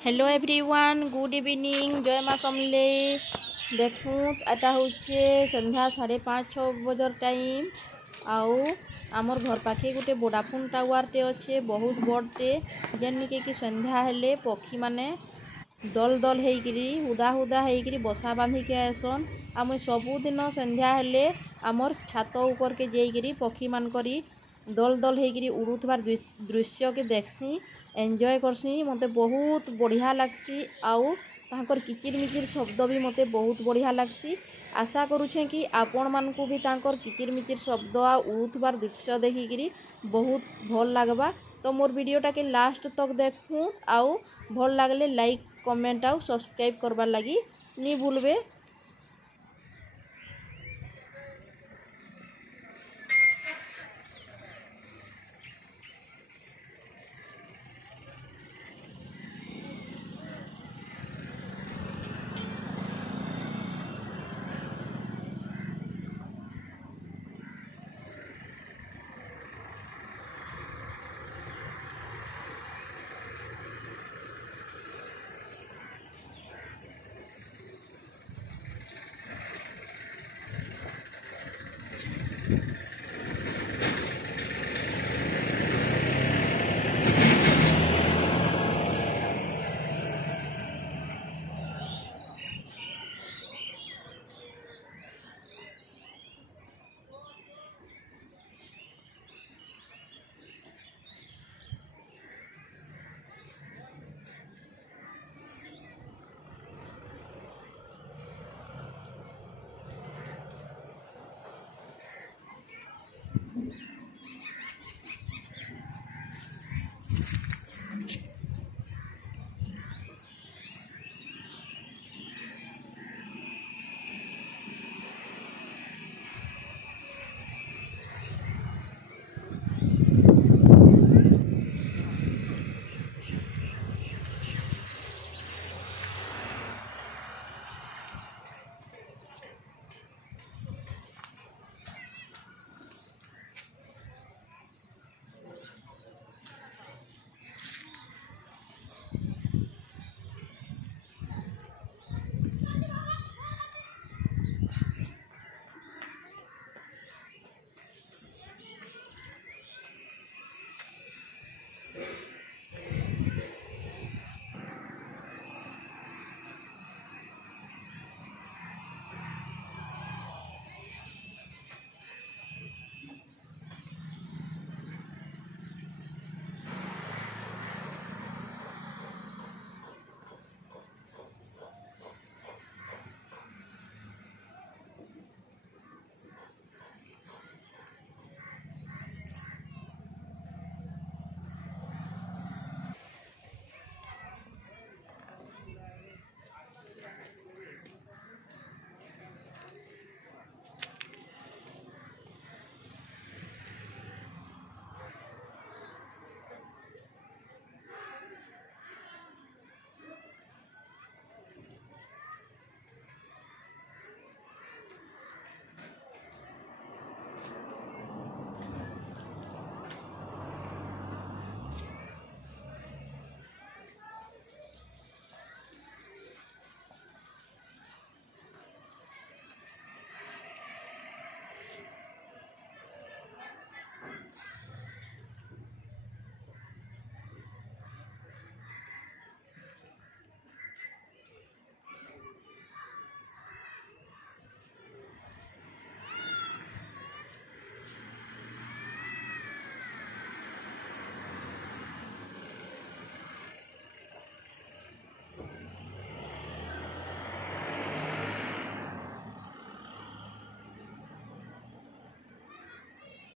Hello everyone, good evening, जय माँ समले। देखूँ एटा हूँ संध्या 5:30-6 बजर टाइम। आउ आमर घर पाखे गोटे वोडाफोन टावरटे अच्छे, बहुत बड़टे, जेनिके कि संध्या हेले पक्षी माने दल दल होइकरी हुदा हुदा होइकरी बसा बांधिके आसन। आम सबुदिन संध्या हेले आमर छात ऊपर के जाइकरी पक्षी मानकरी दल दल होइकरी उड़ुथबार दृश्य के देखसी, एंजॉय करसी। मते बहुत बढ़िया लगसी। आउ तांकर किचिर मिचिर शब्द भी मते बहुत बढ़िया लगसी। आशा करुछे कि आपण मानकू भी तांकर किचिर मिचिर शब्द आ उड़ुथबार दृश्य देखिकरी बहुत भल लगबा। तो मोर वीडियोटा के लास्ट तक देखूँ। आउ भल लगले लाइक कमेंट आउ सब्सक्राइब करबार लगी नी भूलबे।